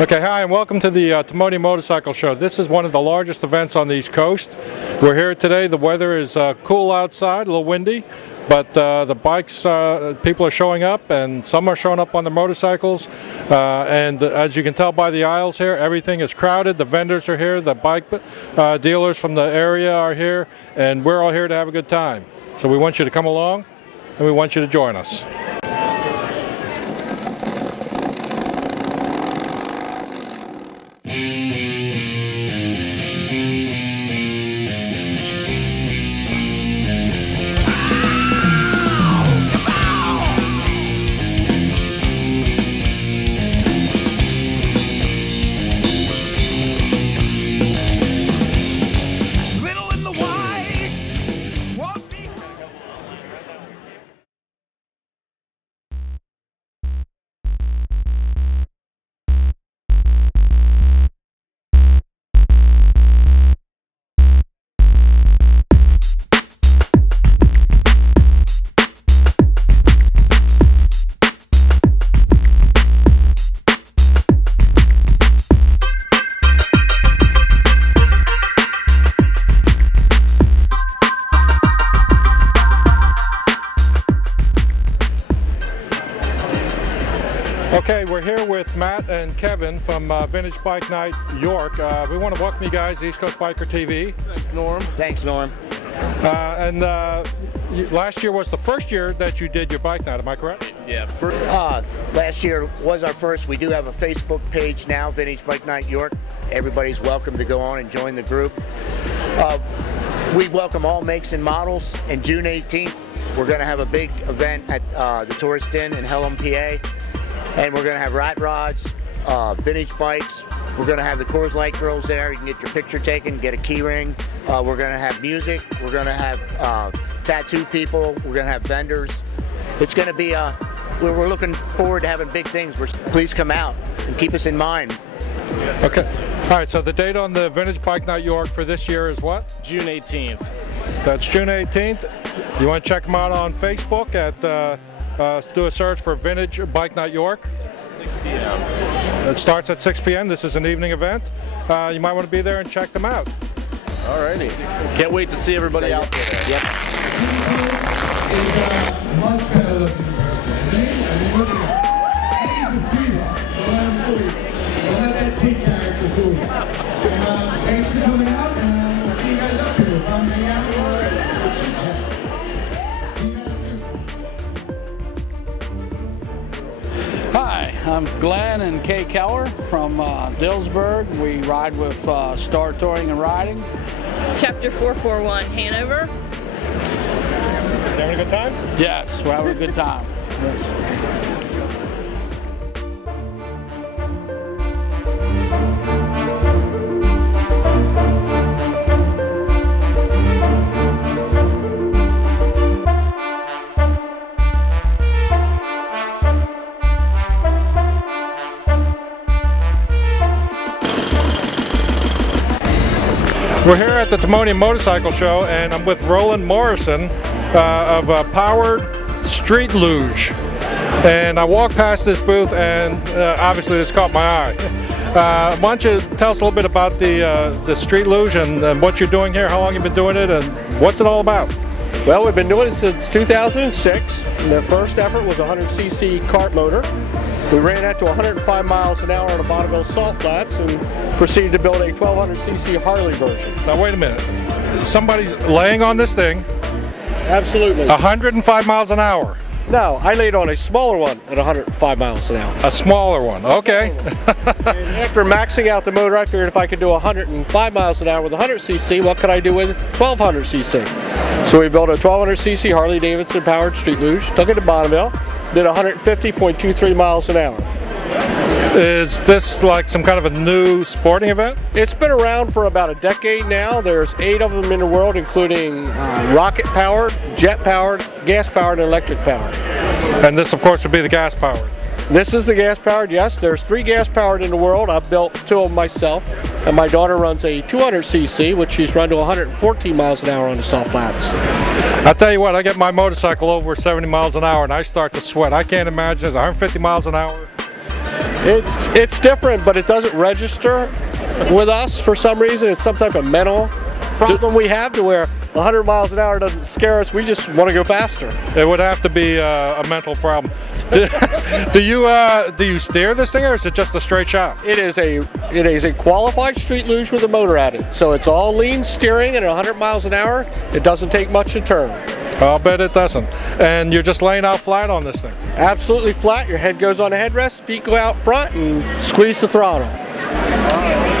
Okay, hi and welcome to the Timonium Motorcycle Show. This is one of the largest events on the East Coast. We're here today. The weather is cool outside, a little windy, but the bikes, people are showing up, and some are showing up on their motorcycles. And as you can tell by the aisles here, everything is crowded. The vendors are here, the bike dealers from the area are here, and we're all here to have a good time. So we want you to come along, and we want you to join us. Okay, we're here with Matt and Kevin from Vintage Bike Night York. We want to welcome you guys to East Coast Biker TV. Thanks, Norm. Thanks, Norm. Last year was the first year that you did your bike night, am I correct? Yeah. Last year was our first. We do have a Facebook page now, Vintage Bike Night York. Everybody's welcome to go on and join the group. We welcome all makes and models. And June 18th, we're going to have a big event at the Tourist Inn in Pelham, PA. And we're going to have rat rods, vintage bikes. We're going to have the Coors Light girls there. You can get your picture taken, get a key ring. We're going to have music. We're going to have tattoo people. We're going to have vendors. It's going to be, we're looking forward to having big things. Please come out and keep us in mind. Okay. All right, so the date on the Vintage Bike Night York for this year is what? June 18th. That's June 18th. You want to check them out on Facebook at... do a search for Vintage Bike Night York. 6 p.m. It starts at 6 p.m. This is an evening event. You might want to be there and check them out. Alrighty. Can't wait to see everybody out there. Yep. Thanks for coming out, and we'll see you guys up here. Come hang out or chit-chat. Hi, I'm Glenn and Kay Keller from Dillsburg. We ride with Star Touring and Riding. Chapter 441, Hanover. You having a good time? Yes, we're having a good time. Yes. We're here at the Timonium Motorcycle Show, and I'm with Roland Morrison of Powered Street Luge. And I walked past this booth, and obviously this caught my eye. Why don't you tell us a little bit about the Street Luge and what you're doing here, how long you've been doing it, and what's it all about? Well, we've been doing it since 2006. The first effort was a 100cc cart motor. We ran that to 105 miles an hour on the Bonneville salt flats and proceeded to build a 1200cc Harley version. Now wait a minute. Somebody's laying on this thing. Absolutely. 105 miles an hour. No, I laid on a smaller one at 105 miles an hour. A smaller one, okay. And after maxing out the motor, I figured if I could do 105 miles an hour with 100cc, what could I do with 1200cc? So we built a 1200cc Harley Davidson powered street luge, took it to Bonneville, did 150.23 miles an hour. Is this like some kind of a new sporting event? It's been around for about a decade now. There's 8 of them in the world, including rocket powered, jet powered, gas powered, and electric powered. And this, of course, would be the gas powered. This is the gas powered, yes. There's 3 gas powered in the world. I've built 2 of them myself. And my daughter runs a 200cc, which she's run to 114 miles an hour on the salt flats. I'll tell you what, I get my motorcycle over 70 miles an hour and I start to sweat. I can't imagine it's 150 miles an hour. It's different, but it doesn't register with us for some reason. It's some type of mental problem we have to where 100 miles an hour doesn't scare us. We just want to go faster. It would have to be a mental problem. Do you steer this thing, or is it just a straight shot? It is a qualified street luge with a motor added. So it's all lean steering, and at 100 miles an hour, it doesn't take much to turn. I'll bet it doesn't. And you're just laying out flat on this thing? Absolutely flat. Your head goes on the headrest, feet go out front, and squeeze the throttle.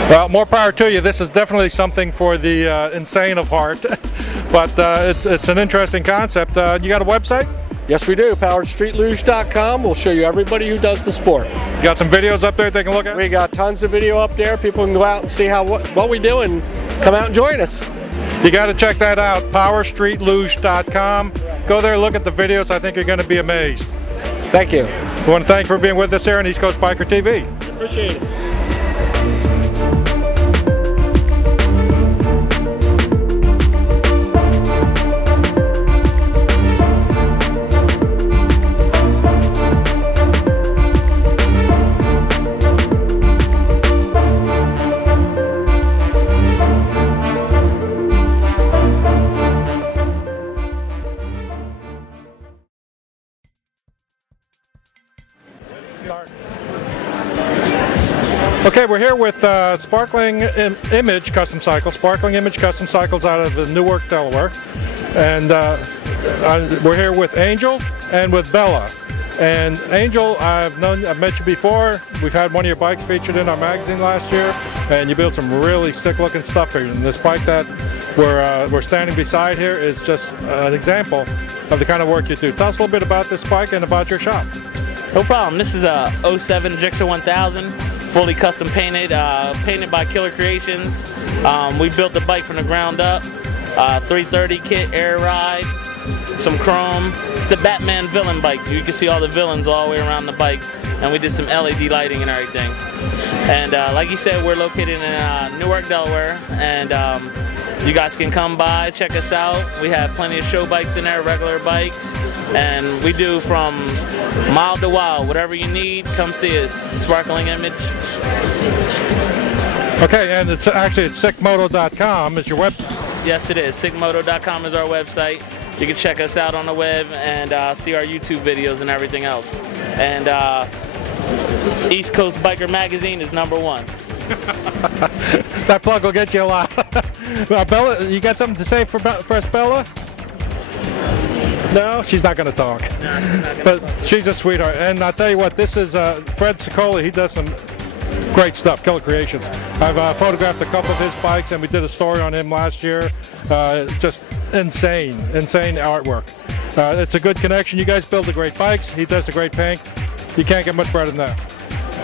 Well, more power to you. This is definitely something for the insane of heart, but it's an interesting concept. You got a website? Yes, we do. PoweredStreetLuge.com. We'll show you everybody who does the sport. You got some videos up there they can look at? We got tons of video up there. People can go out and see what we do and come out and join us. You got to check that out, PoweredStreetLuge.com. Go there, look at the videos. I think you're going to be amazed. Thank you. I want to thank you for being with us here on East Coast Biker TV. Appreciate it. Okay, we're here with Sparkling Image Custom Cycles. Sparkling Image Custom Cycles out of Newark, Delaware. And we're here with Angel and with Bella. And Angel, I've met you before. We've had one of your bikes featured in our magazine last year, and you built some really sick looking stuff here. And this bike that we're standing beside here is just an example of the kind of work you do. Tell us a little bit about this bike and about your shop. No problem. This is a 07 Gixxer 1000, fully custom painted, painted by Killer Creations. We built the bike from the ground up. 330 kit, air ride, some chrome. It's the Batman villain bike. You can see all the villains all the way around the bike, and we did some LED lighting and everything. And like you said, we're located in Newark, Delaware, and you guys can come by, check us out. We have plenty of show bikes in there, regular bikes, and we do from mild to wild. Whatever you need, come see us. Sparkling Image. Okay, and it's actually at sickmoto.com is your website. Yes, it is. sickmoto.com is our website. You can check us out on the web and see our YouTube videos and everything else. And East Coast Biker Magazine is #1. That plug will get you a lot. Bella, you got something to say for us, Bella? No, she's not going to talk. No, she's not gonna but talk. she's a sweetheart. And I'll tell you what, this is Fred Ciccoli. He does some great stuff, Killer Creations. I've photographed a couple of his bikes, and we did a story on him last year. Just insane artwork. It's a good connection. You guys build the great bikes. He does the great paint. You can't get much better than that.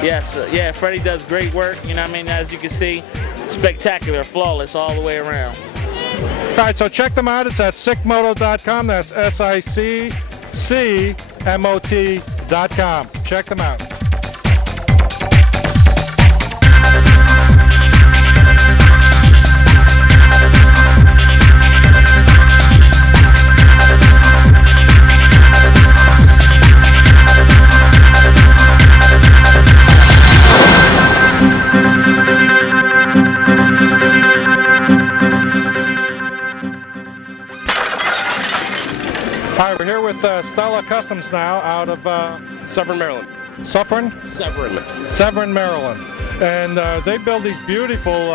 Yes, yeah, Freddie does great work. You know what I mean? As you can see, spectacular, flawless all the way around. All right, so check them out. It's at sickmoto.com. That's SICCMOT.com. Check them out. Hi, we're here with Stella Customs now out of Severn, Maryland. Severn, Maryland. And they build these beautiful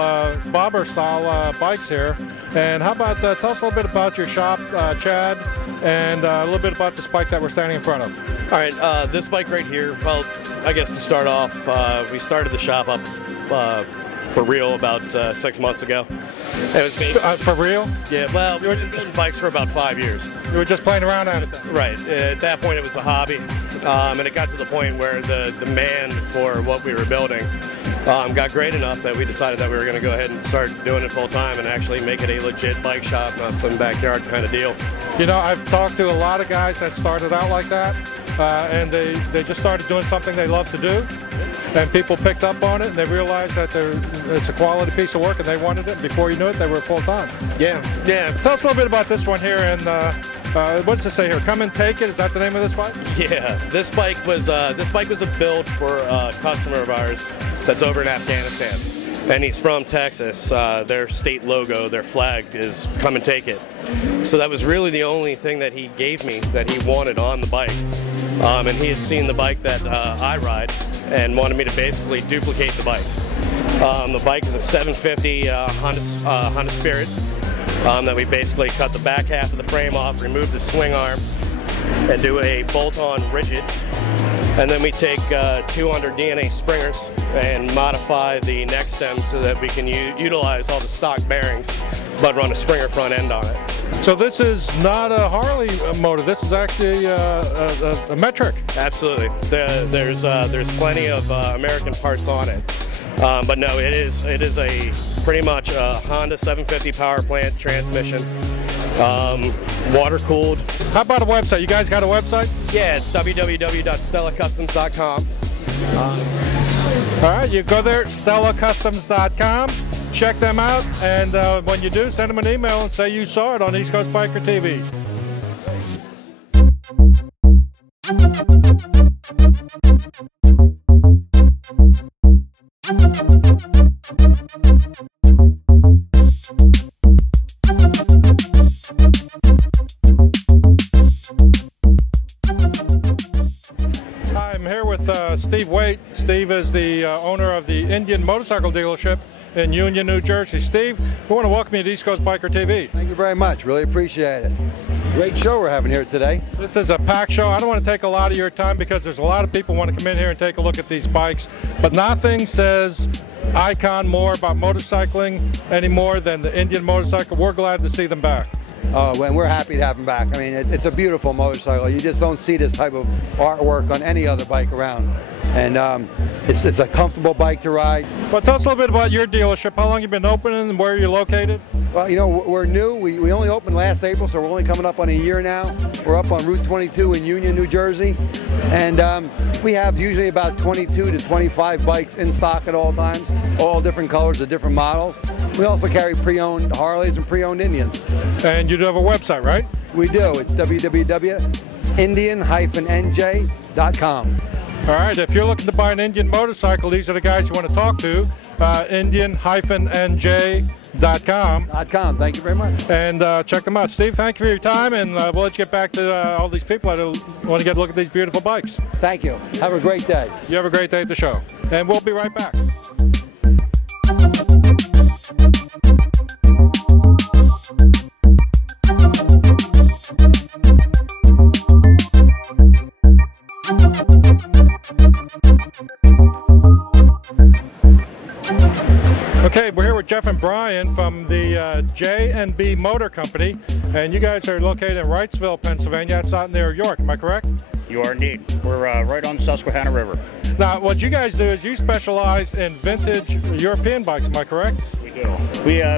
bobber style bikes here. And how about tell us a little bit about your shop, Chad, and a little bit about this bike that we're standing in front of. All right, this bike right here, well, I guess to start off, we started the shop up for real about 6 months ago. It was For real? yeah, well, we were just building bikes for about 5 years. You were just playing around at it then? Right. At that point, it was a hobby, and it got to the point where the demand for what we were building got great enough that we decided that we were going to go ahead and start doing it full time and actually make it a legit bike shop, not some backyard kind of deal. You know, I've talked to a lot of guys that started out like that, and they just started doing something they love to do, and people picked up on it, and they realized that it's a quality piece of work, and they wanted it. Before you knew it, they were full time. Yeah. Tell us a little bit about this one here, and What does it say here? Come and take it. Is that the name of this bike? Yeah, this bike was a build for a customer of ours that's over in Afghanistan, and he's from Texas. Their state logo, their flag, is "Come and take it." So that was really the only thing that he gave me that he wanted on the bike, and he had seen the bike that I ride and wanted me to basically duplicate the bike. The bike is a 750 Honda Spirit. That we basically cut the back half of the frame off, remove the swing arm, and do a bolt-on rigid. And then we take 200 DNA springers and modify the neck stem so that we can utilize all the stock bearings, but run a springer front end on it. So this is not a Harley motor. This is actually a metric. Absolutely. There's plenty of American parts on it. But no, it is a pretty much a Honda 750 power plant transmission, water cooled. How about a website? You guys got a website? Yeah, it's www.stellacustoms.com. All right, you go there, stellacustoms.com. Check them out, and when you do, send them an email and say you saw it on East Coast Biker TV. I'm here with Steve Waite. Steve is the owner of the Indian Motorcycle dealership in Union, New Jersey. Steve, we want to welcome you to East Coast Biker TV. Thank you very much. Really appreciate it. Great show we're having here today. This is a packed show. I don't want to take a lot of your time because there's a lot of people who want to come in here and take a look at these bikes, but nothing says icon more about motorcycling anymore than the Indian motorcycle. We're glad to see them back. Oh, and we're happy to have them back. I mean, it's a beautiful motorcycle. You just don't see this type of artwork on any other bike around. And it's a comfortable bike to ride. Well, tell us a little bit about your dealership. How long you've been open and where are you located? Well, you know, we're new. We only opened last April, so we're only coming up on a year now. We're up on Route 22 in Union, New Jersey. And we have usually about 22 to 25 bikes in stock at all times, all different colors of different models. We also carry pre-owned Harleys and pre-owned Indians. And you do have a website, right? We do. It's www.indian-nj.com. All right, if you're looking to buy an Indian motorcycle, these are the guys you want to talk to, indian-nj.com. Thank you very much. And check them out. Steve, thank you for your time, and we'll let you get back to all these people that want to get a look at these beautiful bikes. Thank you. Have a great day. You have a great day at the show. And we'll be right back. Okay, we're here with Jeff and Brian from the J&B Motor Company, and you guys are located in Wrightsville, Pennsylvania. That's out near York, am I correct? You are indeed. We're right on the Susquehanna River. Now, what you guys do is you specialize in vintage European bikes, am I correct? We do.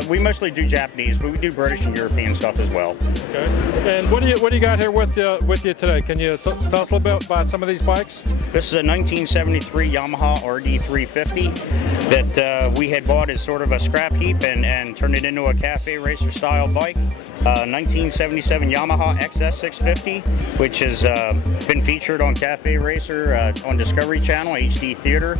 We mostly do Japanese, but we do British and European stuff as well. Okay. And what do you got here with you today? Can you tell us a little bit about some of these bikes? This is a 1973 Yamaha RD350 that we had bought as sort of a scrap heap and turned it into a cafe racer style bike. 1977 Yamaha XS650, which has been featured on Cafe Racer on Discovery Channel, HD Theater.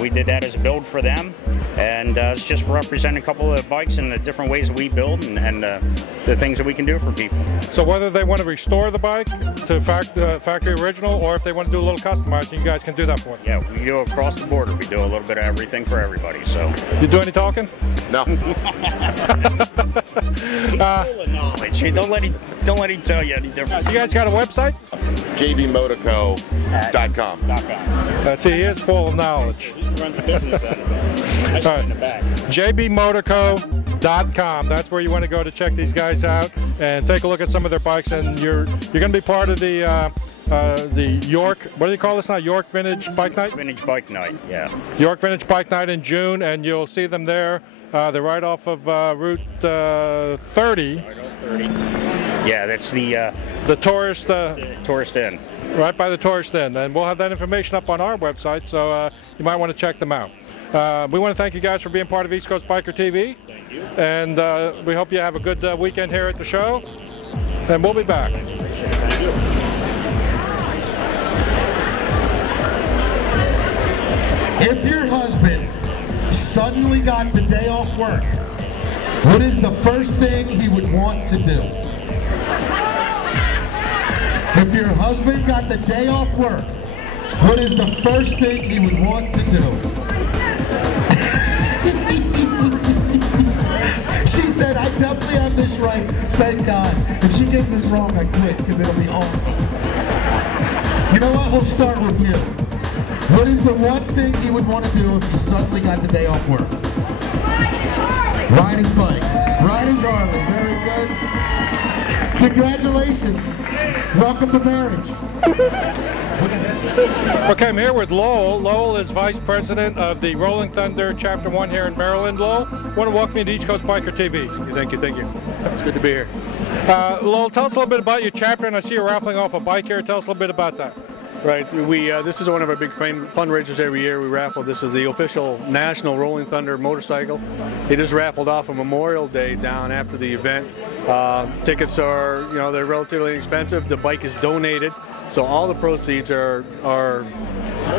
We did that as a build for them, and it's just representing a couple of bikes and the different ways we build and the things that we can do for people. So whether they want to restore the bike to factory original, or if they want to do a little customizing, you guys can do that for them. Yeah, we do across the border. We do a little bit of everything for everybody. So you do any talking? No. Knowledge. Don't let him tell you any different. You guys got a website? jbmotorco.com. See, he is full of knowledge. He runs a business out of that. All right. jbmotorco.com. That's where you want to go to check these guys out and take a look at some of their bikes. And you're going to be part of the York. What do you call this now? York Vintage Bike Night. Vintage Bike Night. Yeah. York Vintage Bike Night in June, and you'll see them there. They're right off of Route 30. Right off 30. Yeah, that's the tourist inn. Right by the tourist inn, and we'll have that information up on our website, so you might want to check them out. We want to thank you guys for being part of East Coast Biker TV. Thank you. And we hope you have a good weekend here at the show. and we'll be back. If your husband suddenly got the day off work, what is the first thing he would want to do? If your husband got the day off work, what is the first thing he would want to do? She said, I definitely have this right, thank God. If she gets this wrong, I quit, because it'll be awesome. You know what, we'll start with you. What is the one thing he would want to do if he suddenly got the day off work? Ride his bike. Ride his Harley, very good. Congratulations. Welcome to marriage. Okay, I'm here with Lowell. Lowell is Vice President of the Rolling Thunder Chapter 1 here in Maryland. Lowell, I want to welcome you to East Coast Biker TV. Thank you, thank you. It's good to be here. Lowell, tell us a little bit about your chapter, and I see you're raffling off a bike here. Tell us a little bit about that. Right, this is one of our big fundraisers every year. We raffle. This is the official National Rolling Thunder Motorcycle. It is raffled off on Memorial Day down after the event. Tickets are, they're relatively inexpensive. The bike is donated, so all the proceeds are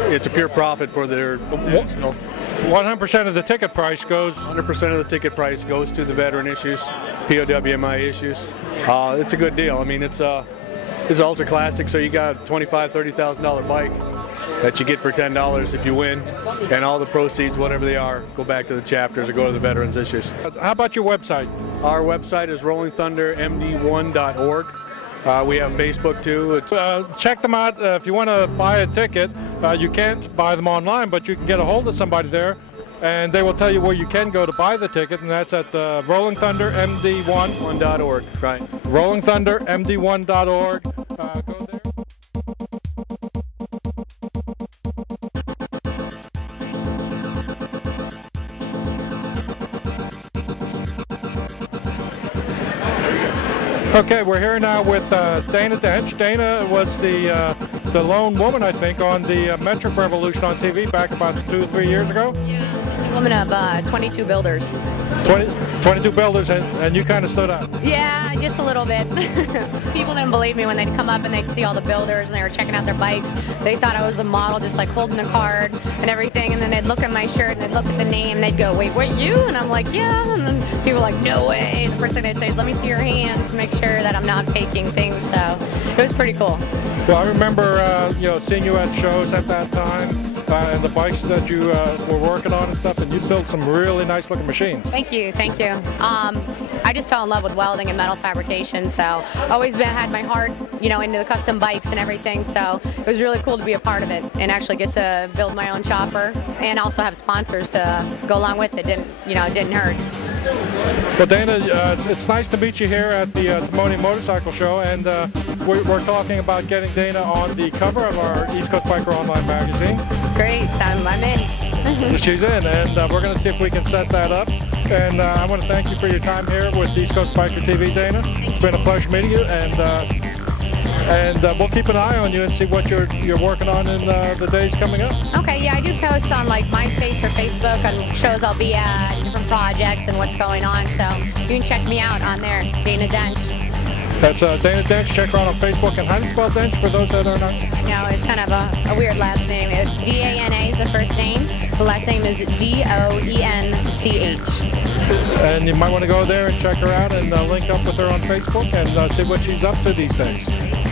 it's a pure profit for their national. 100% of the ticket price goes. 100% of the ticket price goes to the veteran issues, POWMI issues. It's a good deal. I mean, it's ultra classic, so you got a $25,000, $30,000 bike that you get for $10 if you win, and all the proceeds, whatever they are, go back to the chapters or go to the veterans issues. How about your website? Our website is rollingthundermd1.org. We have Facebook too. Check them out. If you want to buy a ticket, you can't buy them online, but you can get a hold of somebody there, and they will tell you where you can go to buy the ticket, and that's at rollingthundermd1.org. Right. rollingthundermd1.org. Go there. Okay, we're here now with Dana Dench. Dana was the lone woman, I think, on the metric revolution on TV back about 2 or 3 years ago. Yeah, woman of 22 builders. 22 builders, and you kind of stood out. Yeah, just a little bit. People didn't believe me when they'd come up and they'd see all the builders and they were checking out their bikes. They thought I was a model, just like holding a card and everything, and then they'd look at my shirt and they'd look at the name and they'd go, wait, you? And I'm like, yeah. And then people were like, no way. And the first thing they'd say is, let me see your hands to make sure that I'm not faking things. So it was pretty cool. Well, I remember seeing you at shows at that time, and the bikes that you were working on and stuff, and you built some really nice looking machines. Thank you. I just fell in love with welding and metal fabrication, so always had my heart, into the custom bikes and everything, so it was really cool to be a part of it and actually get to build my own chopper and also have sponsors to go along with it. It didn't hurt. Well, Dana, it's nice to meet you here at the Timonium Motorcycle Show, and we're talking about getting Dana on the cover of our East Coast Biker Online magazine. Great, I'm in. She's in, and we're going to see if we can set that up. And I want to thank you for your time here with East Coast Biker TV, Dana. It's been a pleasure meeting you, and we'll keep an eye on you and see what you're working on in the days coming up. Okay, yeah, I do post on like MySpace or Facebook on shows I'll be at, different projects and what's going on, so you can check me out on there, Dana Dench. That's Dana Dench. Check her out on Facebook. And how do you spell Dench for those that are not? No, it's kind of a weird last name. It's D-A-N-A is the first name. The last name is D-O-E-N-C-H. And you might want to go there and check her out and link up with her on Facebook and see what she's up to these days.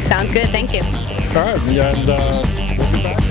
Sounds good. Thank you. All right. And we'll be back.